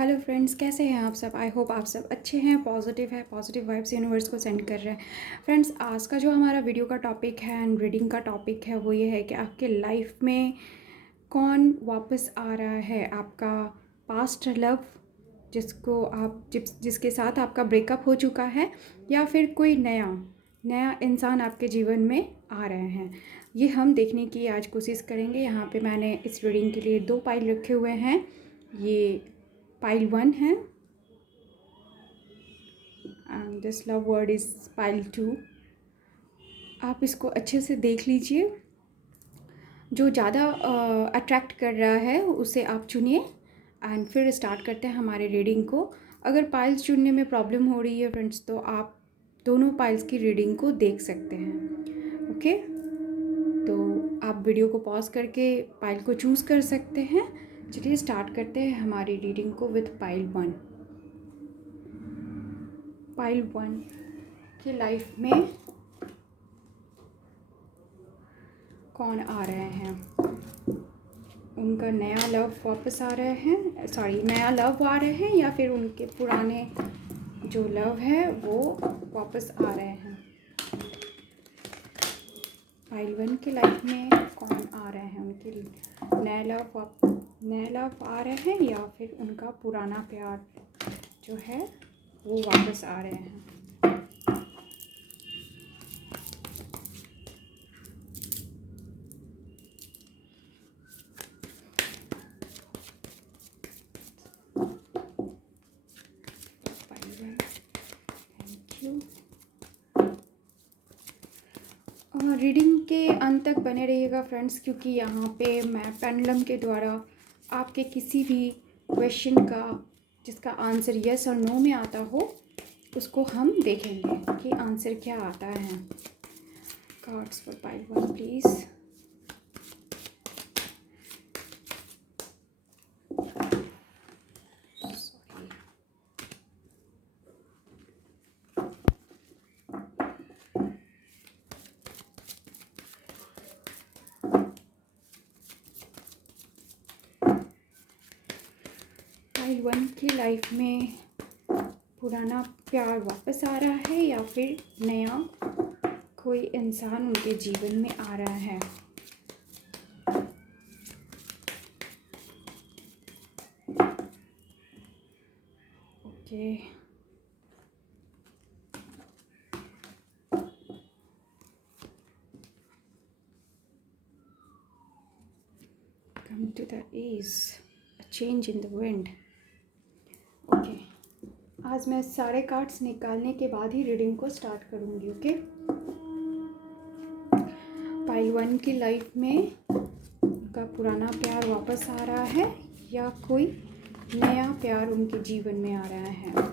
Hello friends, कैसे हैं आप सब। आई होप आप सब अच्छे हैं, पॉजिटिव है, पॉजिटिव वाइब्स यूनिवर्स को सेंड कर रहे हैं। फ्रेंड्स, आज का जो हमारा वीडियो का टॉपिक है एंड रीडिंग का टॉपिक है वो ये है कि आपके लाइफ में कौन वापस आ रहा है। आपका पास्ट लव, जिसको आप जिसके साथ आपका ब्रेकअप हो चुका है, या फिर कोई नया नया इंसान आपके जीवन में आ रहे हैं। ये हम देखने की आज कोशिश करेंगे। यहाँ पे मैंने इस रीडिंग के लिए 2 पाइल रखे हुए हैं। ये पाइल 1 है and this love word is pile 2। आप इसको अच्छे से देख लीजिए। जो ज़्यादा अट्रैक्ट कर रहा है उसे आप चुनिए एंड फिर स्टार्ट करते हैं हमारे रीडिंग को। अगर पाइल्स चुनने में प्रॉब्लम हो रही है फ्रेंड्स, तो आप दोनों पाइल्स की रीडिंग को देख सकते हैं। ओके, तो आप वीडियो को पॉज करके पाइल को चूज़ कर सकते हैं। चलिए स्टार्ट करते हैं हमारी रीडिंग को विथ पाइल 1। पाइल 1 की लाइफ में कौन आ रहे हैं। उनका नया लव वापस आ रहे हैं, नया लव आ रहे हैं, या फिर उनके पुराने जो लव है वो वापस आ रहे हैं। पाइल 1 की लाइफ में कौन आ रहे हैं। उनके नया लव आ रहे हैं, या फिर उनका पुराना प्यार जो है वो वापस आ रहे हैं। रीडिंग के अंत तक बने रहिएगा फ्रेंड्स, क्योंकि यहाँ पे मैं पेंडुलम के द्वारा आपके किसी भी क्वेश्चन का जिसका आंसर यस और नो में आता हो उसको हम देखेंगे कि आंसर क्या आता है। Cards for pile 1 please. Pile 1 की लाइफ में पुराना प्यार वापस आ रहा है, या फिर नया कोई इंसान उनके जीवन में आ रहा है। Okay, come to the edge, a change in the wind. Okay, आज मैं सारे कार्ड्स निकालने के बाद ही रीडिंग को स्टार्ट करूँगी। ओके, पाइल 1 की लाइफ में उनका पुराना प्यार वापस आ रहा है, या कोई नया प्यार उनके जीवन में आ रहा है।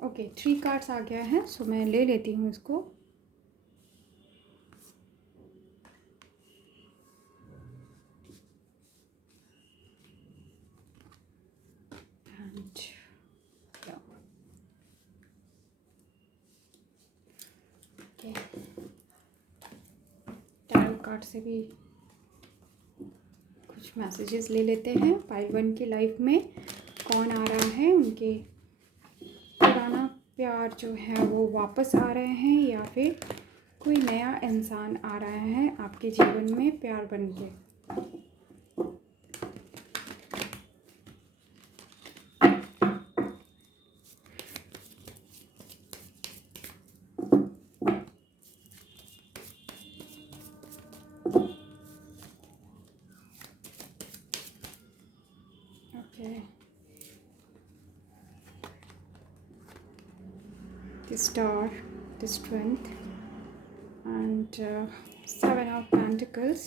ओके, 3 कार्ड्स आ गया है, सो मैं ले लेती हूँ इसको। टैरो कार्ड से भी कुछ मैसेजेस ले लेते हैं। पाइल 1 की लाइफ में कौन आ रहा है। उनके पुराना प्यार जो है वो वापस आ रहे हैं, या फिर कोई नया इंसान आ रहा है आपके जीवन में प्यार बन के। The Star, the Strength, and 7 of Pentacles.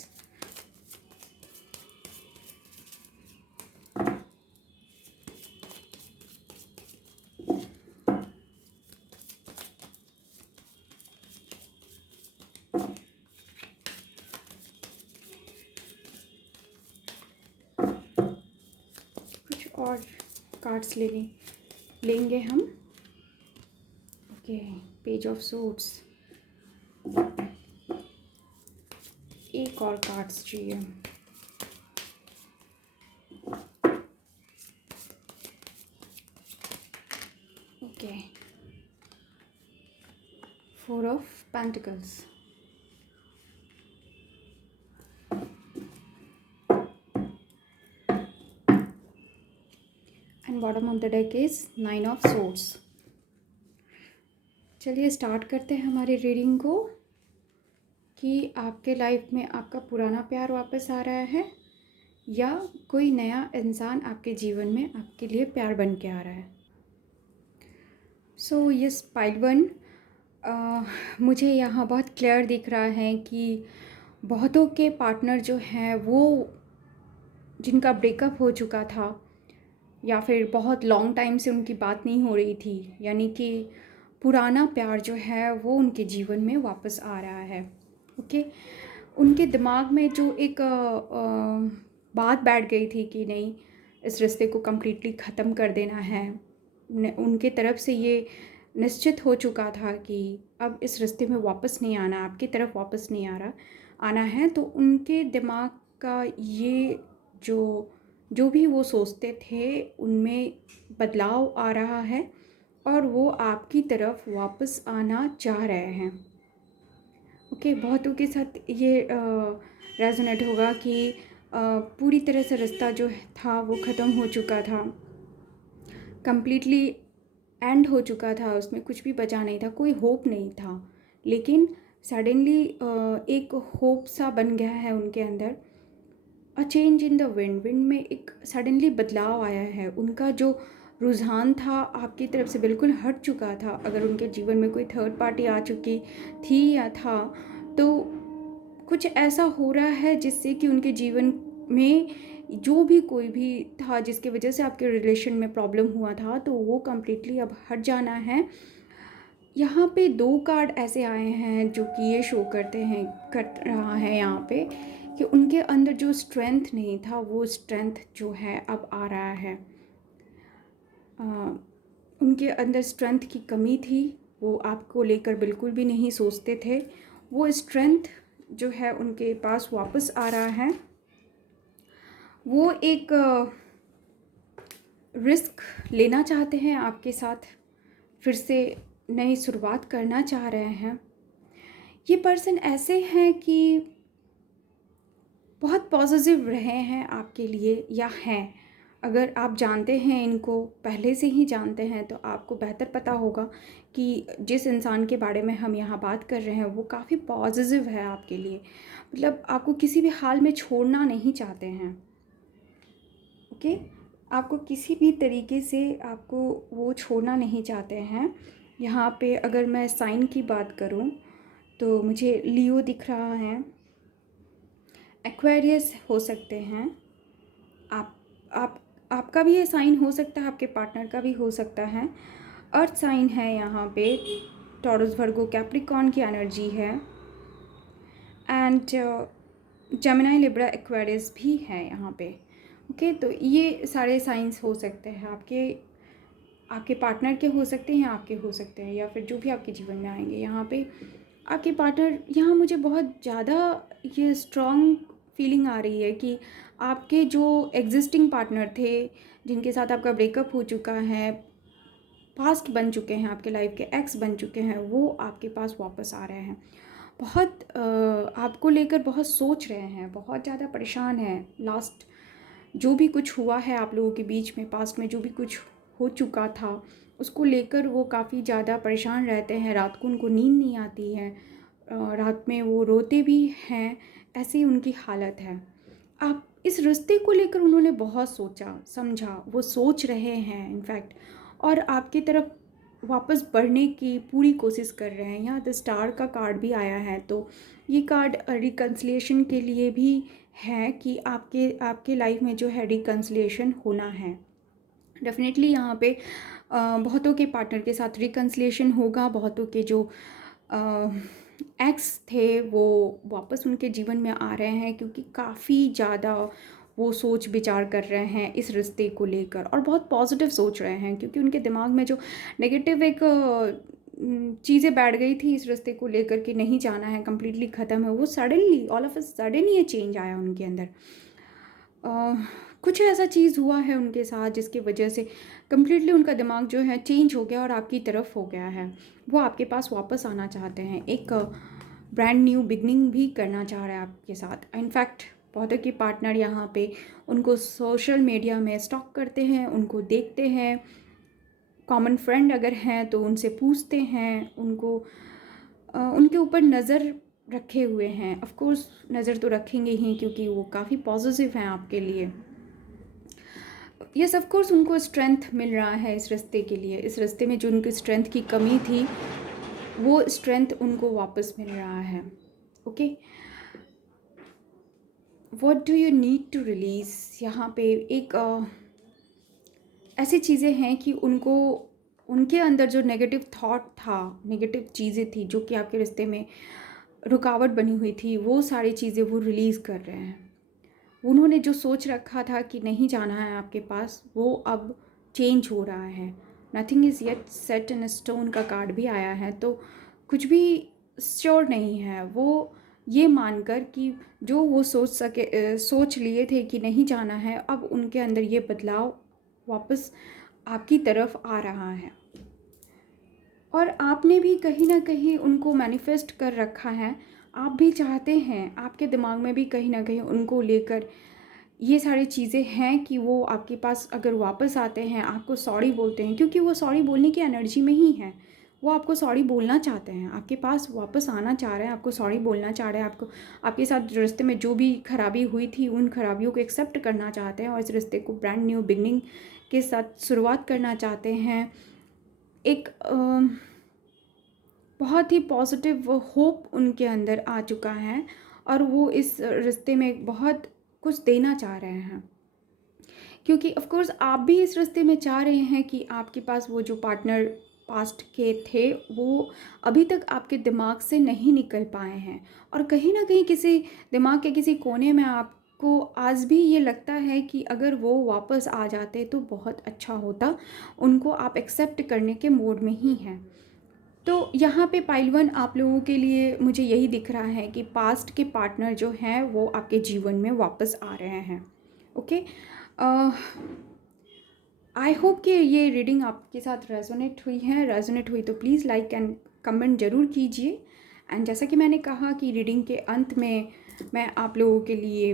कुछ और कार्ड्स लेंगे हम। ओके, पेज ऑफ सूट्स, एक और कार्ड्स चाहिए। Okay, 4 of pentacles, and bottom of the deck is 9 of swords. चलिए स्टार्ट करते हैं हमारी रीडिंग को कि आपके लाइफ में आपका पुराना प्यार वापस आ रहा है या कोई नया इंसान आपके जीवन में आपके लिए प्यार बन के आ रहा है। सो यस पाइल वन, मुझे यहाँ बहुत क्लियर दिख रहा है कि बहुतों के पार्टनर जो हैं वो जिनका ब्रेकअप हो चुका था या फिर बहुत लॉन्ग टाइम से उनकी बात नहीं हो रही थी, यानी कि पुराना प्यार जो है वो उनके जीवन में वापस आ रहा है। ओके, उनके दिमाग में जो एक बात बैठ गई थी कि नहीं, इस रिश्ते को कम्प्लीटली ख़त्म कर देना है, उनके तरफ से ये निश्चित हो चुका था कि अब इस रिश्ते में वापस नहीं आना, आपकी तरफ वापस नहीं आना है। तो उनके दिमाग का ये जो भी वो सोचते थे उनमें बदलाव आ रहा है और वो आपकी तरफ वापस आना चाह रहे हैं। ओके, बहुतों के साथ ये रेजोनेट होगा कि पूरी तरह से रिश्ता जो था वो ख़त्म हो चुका था, कम्प्लीटली एंड हो चुका था, उसमें कुछ भी बचा नहीं था, कोई होप नहीं था। लेकिन सडनली एक होप सा बन गया है उनके अंदर। अ चेंज इन द विंड में एक सडनली बदलाव आया है। उनका जो रुझान था आपकी तरफ से बिल्कुल हट चुका था। अगर उनके जीवन में कोई थर्ड पार्टी आ चुकी थी या था, तो कुछ ऐसा हो रहा है जिससे कि उनके जीवन में जो भी कोई भी था जिसकी वजह से आपके रिलेशन में प्रॉब्लम हुआ था, तो वो कम्प्लीटली अब हट जाना है। यहाँ पे 2 कार्ड ऐसे आए हैं जो कि ये शो कर रहा है यहाँ पे कि उनके अंदर जो स्ट्रेंथ नहीं था वो स्ट्रेंथ जो है अब आ रहा है। उनके अंदर स्ट्रेंथ की कमी थी, वो आपको लेकर बिल्कुल भी नहीं सोचते थे। वो स्ट्रेंथ जो है उनके पास वापस आ रहा है। वो एक रिस्क लेना चाहते हैं आपके साथ, फिर से नई शुरुआत करना चाह रहे हैं। ये पर्सन ऐसे हैं कि बहुत पॉजिटिव रहे हैं आपके लिए या हैं। अगर आप जानते हैं इनको, पहले से ही जानते हैं, तो आपको बेहतर पता होगा कि जिस इंसान के बारे में हम यहाँ बात कर रहे हैं वो काफ़ी पॉजिटिव है आपके लिए, मतलब आपको किसी भी हाल में छोड़ना नहीं चाहते हैं। ओके, आपको किसी भी तरीके से आपको वो छोड़ना नहीं चाहते हैं। यहाँ पे अगर मैं साइन की बात करूँ तो मुझे लियो दिख रहा है, एक्वेरियस हो सकते हैं, आपका भी ये साइन हो सकता है, आपके पार्टनर का भी हो सकता है। अर्थ साइन है यहाँ पे, टॉरस वर्गो कैप्रिकॉर्न की एनर्जी है, एंड जेमिनी लिब्रा एक्वेरियस भी है यहाँ पे। ओके, तो ये सारे साइंस हो सकते हैं, आपके पार्टनर के हो सकते हैं, आपके हो सकते हैं, या फिर जो भी आपके जीवन में आएंगे। यहाँ पे आपके पार्टनर, यहाँ मुझे बहुत ज़्यादा ये स्ट्रॉन्ग फीलिंग आ रही है कि आपके जो एग्जिस्टिंग पार्टनर थे जिनके साथ आपका ब्रेकअप हो चुका है, पास्ट बन चुके हैं, आपके लाइफ के एक्स बन चुके हैं, वो आपके पास वापस आ रहे हैं। बहुत आपको लेकर बहुत सोच रहे हैं, बहुत ज़्यादा परेशान हैं। लास्ट जो भी कुछ हुआ है आप लोगों के बीच में, पास्ट में जो भी कुछ हो चुका था, उसको लेकर वो काफ़ी ज़्यादा परेशान रहते हैं। रात को उनको नींद नहीं आती है, रात में वो रोते भी हैं, ऐसी उनकी हालत है। आप इस रिश्ते को लेकर उन्होंने बहुत सोचा समझा, वो सोच रहे हैं इनफैक्ट, और आपकी तरफ वापस बढ़ने की पूरी कोशिश कर रहे हैं। यहाँ द स्टार का कार्ड भी आया है, तो ये कार्ड रिकन्सिलिएशन के लिए भी है कि आपके लाइफ में जो है रिकन्सिलिएशन होना है। डेफिनेटली यहाँ पे बहुतों के पार्टनर के साथ रिकन्सिलिएशन होगा। बहुतों के जो एक्स थे वो वापस उनके जीवन में आ रहे हैं, क्योंकि काफ़ी ज़्यादा वो सोच विचार कर रहे हैं इस रिश्ते को लेकर, और बहुत पॉजिटिव सोच रहे हैं, क्योंकि उनके दिमाग में जो नेगेटिव एक चीज़ें बैठ गई थी इस रिश्ते को लेकर कि नहीं जाना है, कम्प्लीटली ख़त्म है, वो suddenly all of a sudden ये चेंज आया उनके अंदर। कुछ ऐसा चीज़ हुआ है उनके साथ जिसकी वजह से कम्प्लीटली उनका दिमाग जो है चेंज हो गया और आपकी तरफ हो गया है। वो आपके पास वापस आना चाहते हैं, एक ब्रांड न्यू बिगनिंग भी करना चाह रहे हैं आपके साथ। इनफैक्ट बहुतों के पार्टनर यहाँ पे उनको सोशल मीडिया में स्टॉक करते हैं, उनको देखते हैं, कॉमन फ्रेंड अगर हैं तो उनसे पूछते हैं, उनको उनके ऊपर नज़र रखे हुए हैं। ऑफ कोर्स नज़र तो रखेंगे ही, क्योंकि वो काफ़ी पॉजिटिव हैं आपके लिए। यस, ऑफ कोर्स उनको स्ट्रेंथ मिल रहा है इस रिश्ते के लिए। इस रिश्ते में जो उनकी स्ट्रेंथ की कमी थी वो स्ट्रेंथ उनको वापस मिल रहा है। Okay, what do you need to release, यहाँ पे एक ऐसी चीज़ें हैं कि उनको उनके अंदर जो नेगेटिव थॉट था, नेगेटिव चीज़ें थी जो कि आपके रिश्ते में रुकावट बनी हुई थी, वो सारी चीज़ें वो रिलीज़ कर रहे हैं। उन्होंने जो सोच रखा था कि नहीं जाना है आपके पास, वो अब चेंज हो रहा है। Nothing is yet set in stone का कार्ड भी आया है, तो कुछ भी श्योर नहीं है। वो ये मानकर कि जो वो सोच लिए थे कि नहीं जाना है, अब उनके अंदर ये बदलाव वापस आपकी तरफ आ रहा है। और आपने भी कहीं ना कहीं उनको मैनिफेस्ट कर रखा है। आप भी चाहते हैं, आपके दिमाग में भी कहीं ना कहीं उनको लेकर ये सारी चीज़ें हैं कि वो आपके पास अगर वापस आते हैं, आपको सॉरी बोलते हैं, क्योंकि वो सॉरी बोलने की एनर्जी में ही है। वो आपको सॉरी बोलना चाहते हैं, आपके पास वापस आना चाह रहे हैं, आपको सॉरी बोलना चाह रहे हैं, आपको आपके साथ रिश्ते में जो भी खराबी हुई थी उन खराबियों को एक्सेप्ट करना चाहते हैं और इस रिश्ते को ब्रांड न्यू बिगनिंग के साथ शुरुआत करना चाहते हैं। एक बहुत ही पॉजिटिव होप उनके अंदर आ चुका है और वो इस रिश्ते में बहुत कुछ देना चाह रहे हैं, क्योंकि ऑफ कोर्स आप भी इस रिश्ते में चाह रहे हैं कि आपके पास वो जो पार्टनर पास्ट के थे वो अभी तक आपके दिमाग से नहीं निकल पाए हैं, और कहीं ना कहीं किसी दिमाग के किसी कोने में आपको आज भी ये लगता है कि अगर वो वापस आ जाते तो बहुत अच्छा होता। उनको आप एक्सेप्ट करने के मोड में ही हैं। तो यहाँ पे पाइल वन आप लोगों के लिए मुझे यही दिख रहा है कि पास्ट के पार्टनर जो हैं वो आपके जीवन में वापस आ रहे हैं। ओके, आई होप कि ये रीडिंग आपके साथ रेजोनेट हुई है। रेजोनेट हुई तो प्लीज़ लाइक एंड कमेंट ज़रूर कीजिए। एंड जैसा कि मैंने कहा कि रीडिंग के अंत में मैं आप लोगों के लिए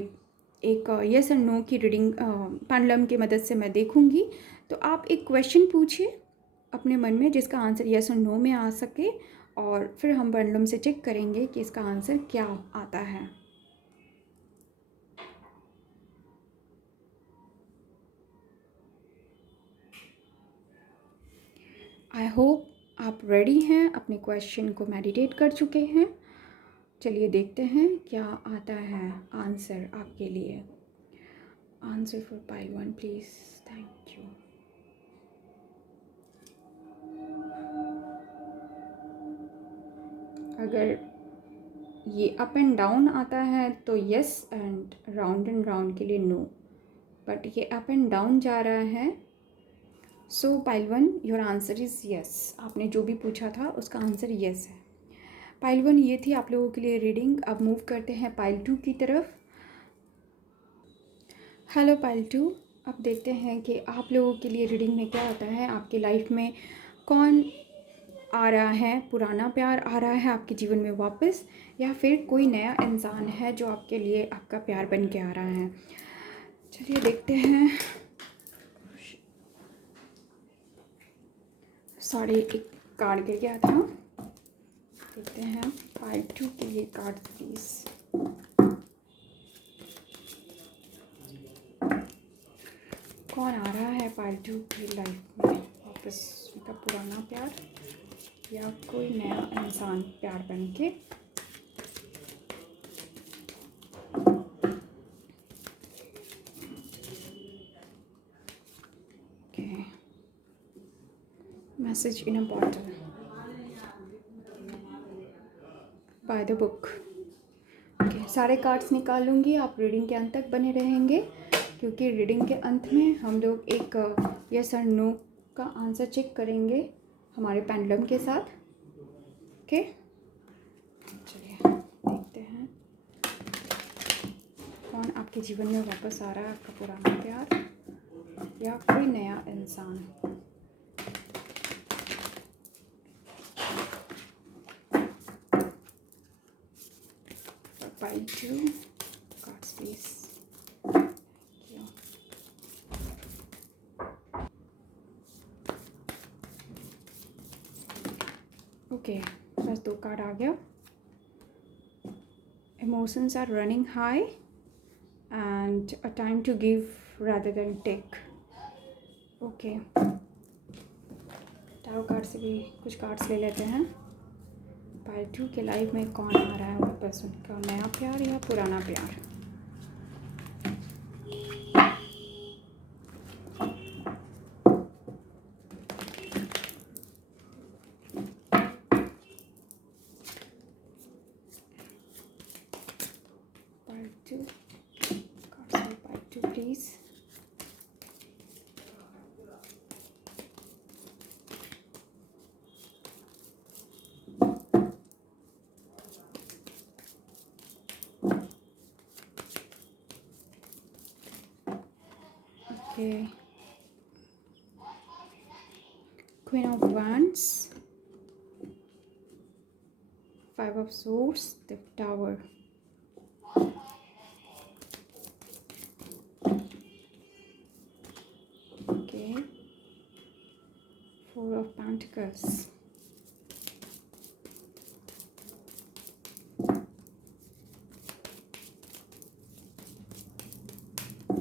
एक येस एंड नो की रीडिंग पेंडुलम की मदद से मैं देखूंगी। तो आप एक क्वेश्चन पूछिए अपने मन में जिसका आंसर येस और नो में आ सके, और फिर हम पेंडुलम से चेक करेंगे कि इसका आंसर क्या आता है। आई होप आप रेडी हैं, अपने क्वेश्चन को मेडिटेट कर चुके हैं। चलिए देखते हैं क्या आता है आंसर आपके लिए। Answer for pile one please, thank you. अगर ये अप एंड डाउन आता है तो यस, एंड राउंड के लिए नो, बट ये अप एंड डाउन जा रहा है। सो pile one your answer is yes. आपने जो भी पूछा था उसका आंसर यस है। पाइल वन ये थी आप लोगों के लिए रीडिंग। अब मूव करते हैं पाइल टू की तरफ। हेलो पाइल टू, अब देखते हैं कि आप लोगों के लिए रीडिंग में क्या आता है। आपकी लाइफ में कौन आ रहा है, पुराना प्यार आ रहा है आपके जीवन में वापस, या फिर कोई नया इंसान है जो आपके लिए आपका प्यार बन के आ रहा है। चलिए देखते हैं। सॉरी, एक कार्ड गिर गया था। देखते हैं पाइल टू के लिए कार्ड प्लीज़। कौन आ रहा है पाइल टू की लाइफ में वापस, उनका पुराना प्यार या कोई नया इंसान प्यार बन के। Message in a bottle by the book. Okay, सारे कार्ड्स निकालूंगी, आप रीडिंग के अंत तक बने रहेंगे। क्योंकि रीडिंग के अंत में हम लोग एक यस और नो का आंसर चेक करेंगे हमारे पेंडुलम के साथ। ओके, चलिए देखते हैं कौन आपके जीवन में वापस आ रहा है, आपका पुराना प्यार या कोई नया इंसान। Pile 2 cards please. ओके, बस 2 कार्ड आ गया। Emotions are running high and a time to give rather than take. Okay, tarot card से भी कुछ कार्ड्स ले लेते हैं। पाइल 2 के लाइफ में कौन आ रहा है वापस, उनका नया प्यार या पुराना प्यार। पाइल 2 कार्ड्स में pile 2 please. Okay, Queen of Wands, 5 of Swords, the Tower. Okay, 4 of Pentacles.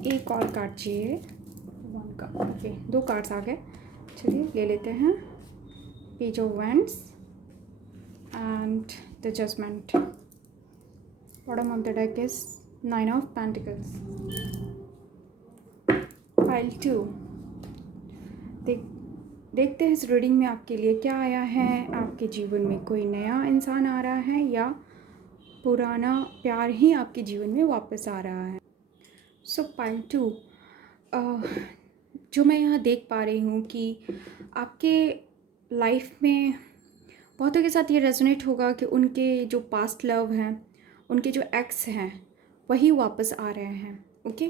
एक और कार्ड चाहिए, 1 का। ओके, 2 कार्ड्स आ गए, चलिए ले लेते हैं। Page of wands and the judgment. Bottom of the deck is 9 of pentacles. Pile 2, देखते हैं इस रीडिंग में आपके लिए क्या आया है। आपके जीवन में कोई नया इंसान आ रहा है या पुराना प्यार ही आपके जीवन में वापस आ रहा है। सो पाइल 2, जो मैं यहाँ देख पा रही हूँ कि आपके लाइफ में बहुतों के साथ ये रेजोनेट होगा कि उनके जो पास्ट लव हैं, उनके जो एक्स हैं, वही वापस आ रहे हैं। ओके,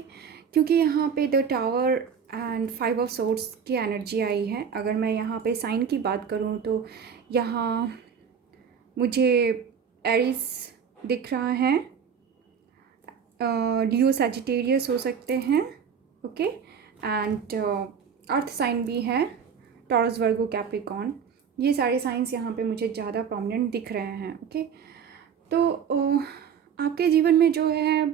क्योंकि यहाँ पे the tower and 5 of swords की एनर्जी आई है। अगर मैं यहाँ पे साइन की बात करूँ तो यहाँ मुझे एरिस दिख रहा है, लियो सजिटेरियस हो सकते हैं। ओके, एंड अर्थ साइन भी है, टॉरस वर्गो कैप्रिकॉर्न। ये सारे साइंस यहाँ पे मुझे ज़्यादा प्रोमिनेंट दिख रहे हैं। ओके, तो आपके जीवन में जो है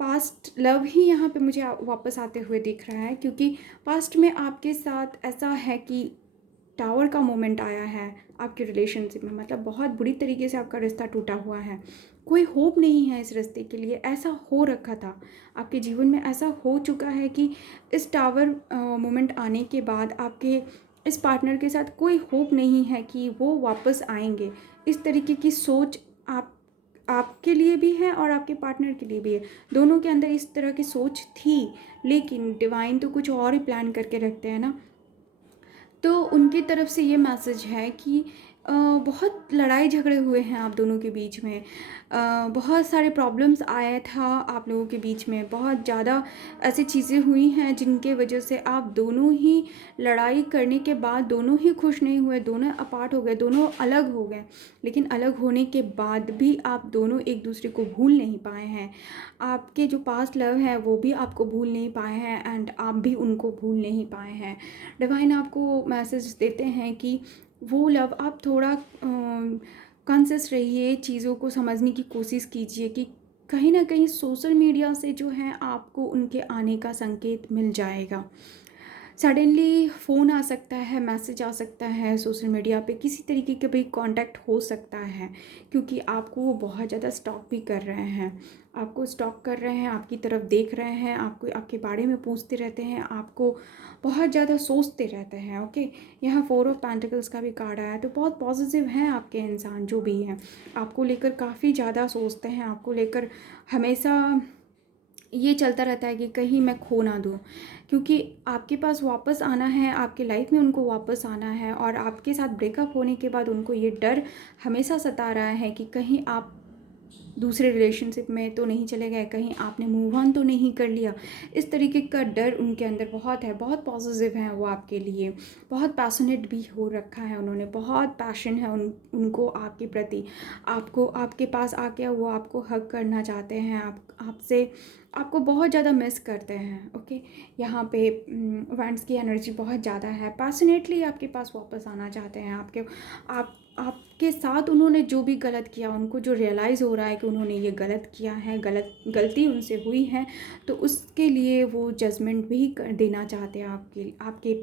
पास्ट लव ही यहाँ पे मुझे वापस आते हुए दिख रहा है, क्योंकि पास्ट में आपके साथ ऐसा है कि टावर का मोमेंट आया है आपके रिलेशनशिप में, मतलब बहुत बुरी तरीके से आपका रिश्ता टूटा हुआ है, कोई होप नहीं है इस रिश्ते के लिए। ऐसा हो रखा था आपके जीवन में, ऐसा हो चुका है कि इस टावर मोमेंट आने के बाद आपके इस पार्टनर के साथ कोई होप नहीं है कि वो वापस आएंगे। इस तरीके की सोच आपके लिए भी है और आपके पार्टनर के लिए भी है। दोनों के अंदर इस तरह की सोच थी, लेकिन डिवाइन तो कुछ और ही प्लान करके रखते हैं ना। तो उनकी तरफ से ये मैसेज है कि बहुत लड़ाई झगड़े हुए हैं आप दोनों के बीच में, बहुत सारे प्रॉब्लम्स आया था आप लोगों के बीच में, बहुत ज़्यादा ऐसी चीज़ें हुई हैं जिनके वजह से आप दोनों ही लड़ाई करने के बाद दोनों ही खुश नहीं हुए, दोनों अपार्ट हो गए, दोनों अलग हो गए। लेकिन अलग होने के बाद भी आप दोनों एक दूसरे को भूल नहीं पाए हैं। आपके जो पास्ट लव है वो भी आपको भूल नहीं पाए हैं एंड आप भी उनको भूल नहीं पाए हैं। डिवाइन आपको मैसेज देते हैं कि वो लव आप थोड़ा कॉन्शियस रहिए, चीज़ों को समझने की कोशिश कीजिए कि कहीं ना कहीं सोशल मीडिया से जो है आपको उनके आने का संकेत मिल जाएगा। सडनली फ़ोन आ सकता है, मैसेज आ सकता है, सोशल मीडिया पे किसी तरीके का भी कांटेक्ट हो सकता है, क्योंकि आपको वो बहुत ज़्यादा स्टॉक भी कर रहे हैं, आपको स्टॉक कर रहे हैं, आपकी तरफ देख रहे हैं, आपको आपके बारे में पूछते रहते हैं, आपको बहुत ज़्यादा सोचते रहते हैं। ओके, यहाँ 4 ऑफ पेंटिकल्स का भी कार्ड आया, तो बहुत पॉजिटिव हैं आपके इंसान जो भी हैं, आपको लेकर काफ़ी ज़्यादा सोचते हैं, आपको लेकर हमेशा ये चलता रहता है कि कहीं मैं खो ना दूँ, क्योंकि आपके पास वापस आना है, आपके लाइफ में उनको वापस आना है। और आपके साथ ब्रेकअप होने के बाद उनको ये डर हमेशा सता रहा है कि कहीं आप दूसरे रिलेशनशिप में तो नहीं चले गए, कहीं आपने मूव ऑन तो नहीं कर लिया। इस तरीके का डर उनके अंदर बहुत है। बहुत पॉजिटिव हैं वो आपके लिए, बहुत पैशनेट भी हो रखा है उन्होंने, बहुत पैशन है उनको आपके प्रति। आपको आपके पास आके वो आपको हग करना चाहते हैं, आपसे आपको बहुत ज़्यादा मिस करते हैं। ओके, यहाँ पे वैंड्स की एनर्जी बहुत ज़्यादा है। पैशनेटली आपके पास वापस आना चाहते हैं। आपके साथ उन्होंने जो भी गलत किया, उनको जो रियलाइज़ हो रहा है कि उन्होंने ये गलत किया है, गलती उनसे हुई है, तो उसके लिए वो जजमेंट भी देना चाहते हैं आपके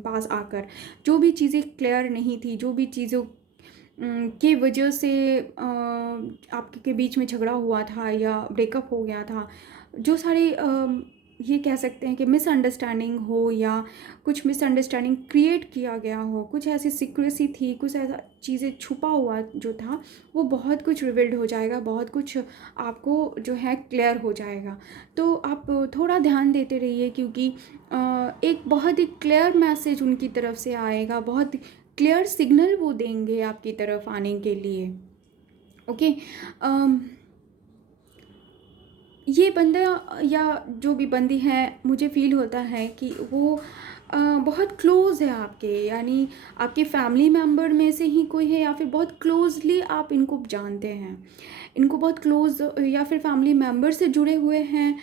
पास आकर। जो भी चीज़ें क्लियर नहीं थी, जो भी चीज़ों की वजह से आपके के बीच में झगड़ा हुआ था या ब्रेकअप हो गया था, जो सारी ये कह सकते हैं कि मिसअंडरस्टैंडिंग हो या कुछ मिसअंडरस्टैंडिंग क्रिएट किया गया हो, कुछ ऐसी सीक्रेसी थी, कुछ ऐसा चीज़ें छुपा हुआ जो था, वो बहुत कुछ रिवील्ड हो जाएगा, बहुत कुछ आपको जो है क्लियर हो जाएगा। तो आप थोड़ा ध्यान देते रहिए, क्योंकि एक बहुत ही क्लियर मैसेज उनकी तरफ से आएगा, बहुत क्लियर सिग्नल वो देंगे आपकी तरफ आने के लिए। ओके, ये बंदा या जो भी बंदी है, मुझे फ़ील होता है कि वो बहुत क्लोज़ है आपके, यानी आपके फैमिली मेम्बर में से ही कोई है, या फिर बहुत क्लोज़ली आप इनको जानते हैं। इनको बहुत क्लोज़ या फिर फैमिली मेम्बर से जुड़े हुए हैं,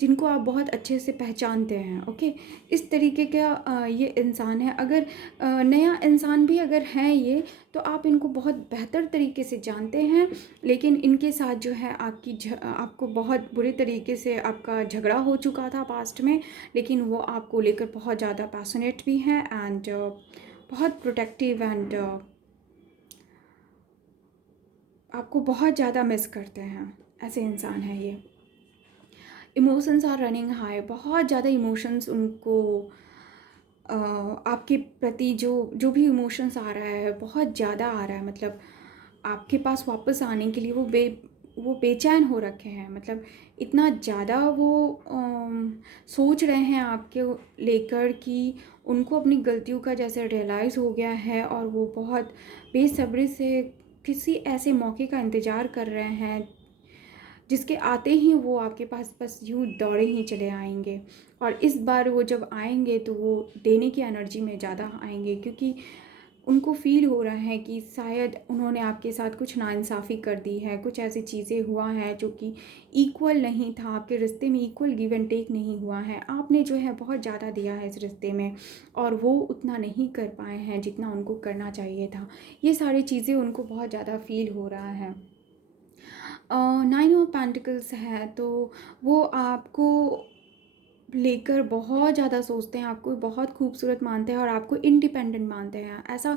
जिनको आप बहुत अच्छे से पहचानते हैं। ओके, इस तरीके का ये इंसान है। अगर नया इंसान भी अगर है ये, तो आप इनको बहुत बेहतर तरीके से जानते हैं, लेकिन इनके साथ जो है आपको बहुत बुरे तरीके से आपका झगड़ा हो चुका था पास्ट में, लेकिन वो आपको लेकर बहुत ज़्यादा पैशनेट भी हैं एंड बहुत प्रोटेक्टिव एंड आपको बहुत ज़्यादा मिस करते हैं। ऐसे इंसान है ये। इमोशंस आर रनिंग हाई, बहुत ज़्यादा इमोशंस उनको आपके प्रति जो जो भी इमोशंस आ रहा है, बहुत ज़्यादा आ रहा है। मतलब आपके पास वापस आने के लिए वो बेचैन हो रखे हैं। मतलब इतना ज़्यादा वो सोच रहे हैं आपके लेकर कि उनको अपनी गलतियों का जैसे रियलाइज़ हो गया है, और वो बहुत बेसब्री से किसी ऐसे मौके का इंतज़ार कर रहे हैं, जिसके आते ही वो आपके पास बस यूँ दौड़े ही चले आएंगे। और इस बार वो जब आएंगे तो वो देने की एनर्जी में ज़्यादा आएंगे, क्योंकि उनको फ़ील हो रहा है कि शायद उन्होंने आपके साथ कुछ नाइंसाफ़ी कर दी है, कुछ ऐसी चीज़ें हुआ है जो कि इक्वल नहीं था, आपके रिश्ते में इक्वल गिव एंड टेक नहीं हुआ है। आपने जो है बहुत ज़्यादा दिया है इस रिश्ते में, और वो उतना नहीं कर पाए हैं जितना उनको करना चाहिए था। ये सारी चीज़ें उनको बहुत ज़्यादा फ़ील हो रहा है। 9 ऑफ पेंटिकल्स है, तो वो आपको लेकर बहुत ज़्यादा सोचते हैं, आपको बहुत खूबसूरत मानते हैं और आपको इंडिपेंडेंट मानते हैं। ऐसा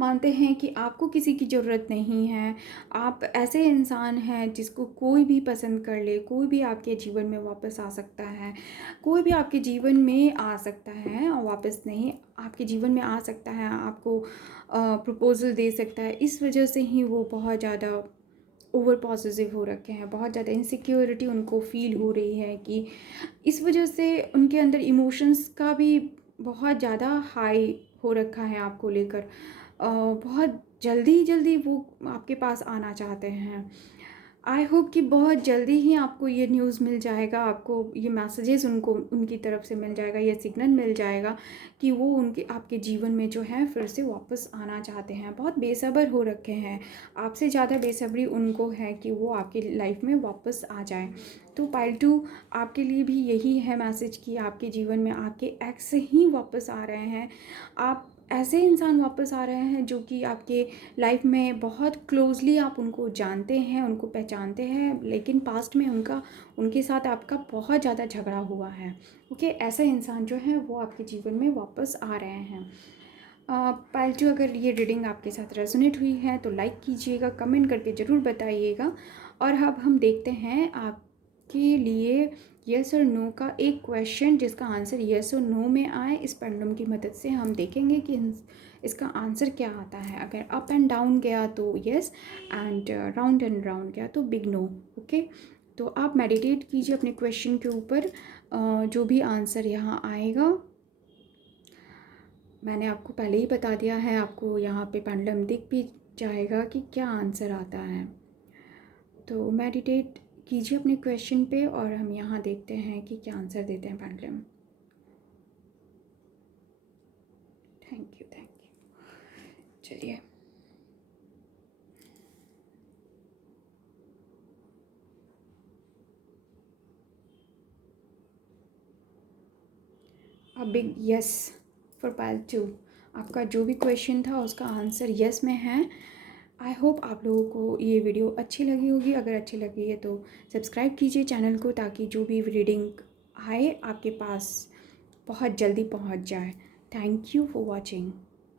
मानते हैं कि आपको किसी की ज़रूरत नहीं है। आप ऐसे इंसान हैं जिसको कोई भी पसंद कर ले, कोई भी आपके जीवन में वापस आ सकता है, कोई भी आपके जीवन में आ सकता है, और वापस नहीं, आपके जीवन में आ सकता है, आपको प्रपोज़ल दे सकता है। इस वजह से ही वो बहुत ज़्यादा ओवर पॉसेसिव हो रखे हैं, बहुत ज़्यादा इनसिक्योरिटी उनको फ़ील हो रही है, कि इस वजह से उनके अंदर इमोशंस का भी बहुत ज़्यादा हाई हो रखा है आपको लेकर। बहुत जल्दी जल्दी वो आपके पास आना चाहते हैं। आई होप कि बहुत जल्दी ही आपको ये न्यूज़ मिल जाएगा, आपको ये मैसेजेस उनको उनकी तरफ से मिल जाएगा, ये सिग्नल मिल जाएगा कि वो उनके आपके जीवन में जो है फिर से वापस आना चाहते हैं। बहुत बेसब्र हो रखे हैं, आपसे ज़्यादा बेसब्री उनको है कि वो आपकी लाइफ में वापस आ जाए। तो पाइल 2 आपके लिए भी यही है मैसेज कि आपके जीवन में आपके एक्स ही वापस आ रहे हैं। आप ऐसे इंसान वापस आ रहे हैं जो कि आपके लाइफ में बहुत क्लोजली आप उनको जानते हैं, उनको पहचानते हैं, लेकिन पास्ट में उनके साथ आपका बहुत ज़्यादा झगड़ा हुआ है। ओके, ऐसे इंसान जो हैं वो आपके जीवन में वापस आ रहे हैं। पालतू, अगर ये रीडिंग आपके साथ रेजोनेट हुई है तो लाइक कीजिएगा, कमेंट करके ज़रूर बताइएगा। और अब हम देखते हैं आपके लिए येस और नो का एक क्वेश्चन, जिसका आंसर येस और नो में आए। इस पेंडुलम की मदद से हम देखेंगे कि इसका आंसर क्या आता है। अगर अप एंड डाउन गया तो yes, and round and round गया तो बिग नो। ओके, तो आप मेडिटेट कीजिए अपने क्वेश्चन के ऊपर। जो भी आंसर यहाँ आएगा, मैंने आपको पहले ही बता दिया है, आपको यहाँ पे पेंडुलम दिख भी जाएगा कि क्या आंसर आता है। तो मेडिटेट कीजिए अपने क्वेश्चन पे और हम यहाँ देखते हैं कि क्या आंसर देते हैं pendulum. Thank you, thank you. चलिए, a big yes for part 2। आपका जो भी क्वेश्चन था उसका आंसर यस में है। आई होप आप लोगों को ये वीडियो अच्छी लगी होगी। अगर अच्छी लगी है तो सब्सक्राइब कीजिए चैनल को, ताकि जो भी रीडिंग आए आपके पास बहुत जल्दी पहुंच जाए। Thank you for watching.